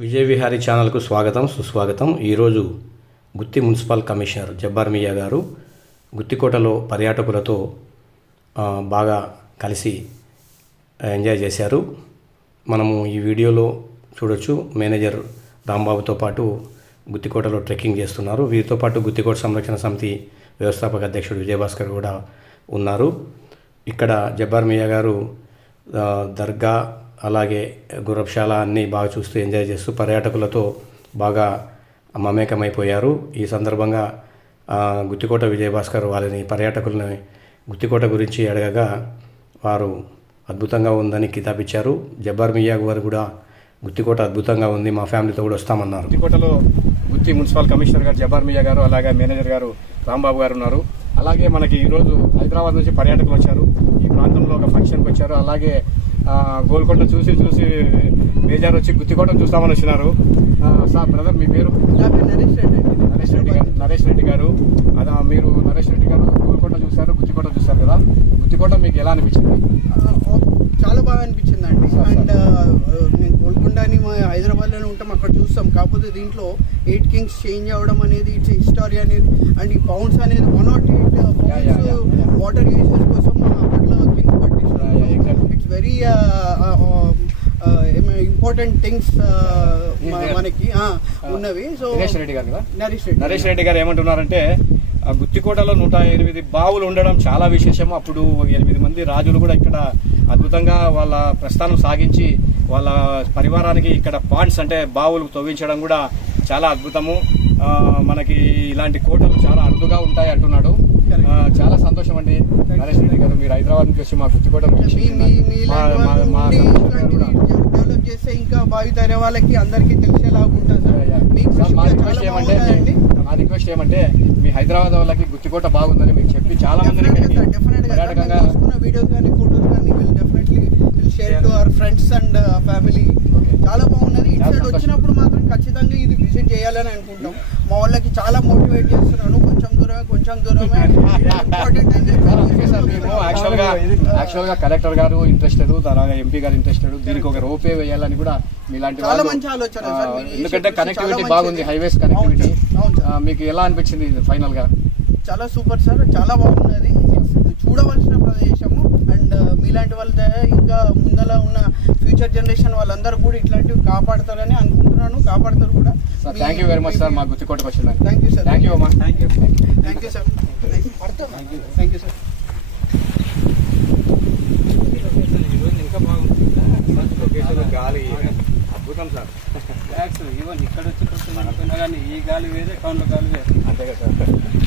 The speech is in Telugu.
విజయ విహారీ ఛానల్కు స్వాగతం సుస్వాగతం. ఈరోజు గుత్తి మున్సిపల్ కమిషనర్ జబ్బార్ మియా గారు గుత్తికోటలో పర్యాటకులతో బాగా కలిసి ఎంజాయ్ చేశారు. మనము ఈ వీడియోలో చూడొచ్చు మేనేజర్ రాంబాబుతో పాటు గుత్తికోటలో ట్రెక్కింగ్ చేస్తున్నారు. వీరితో పాటు గుత్తికోట సంరక్షణ సమితి వ్యవస్థాపక అధ్యక్షుడు విజయభాస్కర్ కూడా ఉన్నారు. ఇక్కడ జబ్బార్ మియా గారు దర్గా అలాగే గుర్రపుశాల అన్నీ బాగా చూస్తూ ఎంజాయ్ చేస్తూ పర్యాటకులతో బాగా మమేకమైపోయారు. ఈ సందర్భంగా గుత్తికోట విజయభాస్కర్ వాళ్ళని పర్యాటకులని గుత్తికోట గురించి అడగగా వారు అద్భుతంగా ఉందని కితాబిచ్చారు. జబ్బార్ మియా గారు కూడా గుత్తికోట అద్భుతంగా ఉంది మా ఫ్యామిలీతో కూడా వస్తామన్నారు. గుత్తికోటలో గుత్తి మున్సిపల్ కమిషనర్ గారు జబ్బార్ మియా గారు అలాగే మేనేజర్ గారు రాంబాబు గారు ఉన్నారు. అలాగే మనకి ఈరోజు హైదరాబాద్ నుంచి పర్యాటకులు వచ్చారు. ఈ ప్రాంతంలో ఒక ఫంక్షన్కి వచ్చారు. అలాగే గోల్కొండ చూసి చూసి బేజారు వచ్చి గుత్తికోటను చూస్తామని వచ్చినారు. సార్ బ్రదర్ మీ పేరు? నరేష్ రెడ్డి. నరేష్ రెడ్డి గారు నరేష్ రెడ్డి గారు. అదా మీరు నరేష్ రెడ్డి గారు గోల్కొండ చూశారు గుత్తికోట చూశారు కదా? గుత్తికోట మీకు ఎలా అనిపించింది? చాలా బాగా అనిపించింది అండి. అండ్ నేను గోల్కొండని మా హైదరాబాద్లోనే ఉంటాం అక్కడ చూస్తాం. కాకపోతే దీంట్లో ఎయిట్ కింగ్స్ చేంజ్ అవ్వడం అనేది ఇట్స్ హిస్టరీ అనేది అండ్ ఈ పౌండ్స్ అనేది one not eight water uses important things there. మనకి ఉన్నవి. సో నరేష్ రెడ్డి గారు కదా? నరేష్ రెడ్డి. నరేష్ రెడ్డి గారు ఏమంటున్నారంటే గుత్తికోటలో నూట ఎనిమిది బావులు ఉండడం చాలా విశేషము. అప్పుడు ఎనిమిది మంది రాజులు కూడా ఇక్కడ అద్భుతంగా వాళ్ళ ప్రస్థానం సాగించి వాళ్ళ పరివారానికి ఇక్కడ పాండ్స్ అంటే బావులు తవ్వించడం కూడా చాలా అద్భుతము. మనకి ఇలాంటి కోటలు చాలా అరుదుగా ఉంటాయి అంటున్నాడు. చాలా సంతోషం అండి. నరేష్ రెడ్డి గారు మీరు హైదరాబాద్ నుంచి వచ్చి మా గుత్తికోట మీ మీ మీ ఇలాంటి వాళ్ళు ఉండి ఇట్లాంటివి డెవలప్ చేస్తే ఇంకా భావితర వాళ్ళకి అందరికీ తెలిసేలాగా ఉంటుంది సార్. ఏమంటే రిక్వెస్ట్ ఏమంటే మీ హైదరాబాద్ వాళ్ళకి గుత్తికోట బాగుందని మీకు చెప్పి చాలా తీసుకున్న వీడియోస్ కానీ ఫోటోస్ కానీ will definitely share to our friends and family. చాలా బాగున్నది ఇటు సైడ్. వచ్చినప్పుడు మాత్రం ఖచ్చితంగా ఇది విజిట్ చేయాలని అనుకుంటాం. మా వాళ్ళకి చాలా మోటివేట్ చేస్తున్నాను. కొంచెం దూరమే కొంచెం దూరమే. ఇంపార్టెంట్ అని సార్ మేము చెప్పి యాక్చువల్గా యాక్చువల్గా కలెక్టర్ గారు ఇంట్రెస్టెడ్ అలాగే ఎంపీ గారు ఇంట్రెస్టెడ్ దీనికి ఒక రోపే వేయాలని కూడా మీలాంటి ఎందుకంటే కనెక్టివిటీ బాగుంది. Highways connectivity. మీకు ఎలా అనిపించింది ఫైనల్గా చాలా సూపర్ సార్ చాలా బాగున్నది. చూడవలసిన ప్రదేశము. అండ్ మీలాంటి వాళ్ళ ఇంకా ముందల ఉన్న ఫ్యూచర్ జనరేషన్ వాళ్ళందరూ కూడా ఇట్లాంటివి కాపాడతారని అనుకుంటున్నాను కాపాడతారు కూడా. Sir thank you very much sir మా గుత్తికోటకు వచ్చిందని thank you sir thank you అమ్మా. Thank you thank you sir thank you sir ఇంకా బాగుంటుంది లొకేషన్ గాలి అద్భుతం సార్ ఈవెన్ ఇక్కడ వచ్చి కూర్చొని కానీ ఈ గాలి వేరే కౌన్లో గాలి వేరే. అంతే కదా.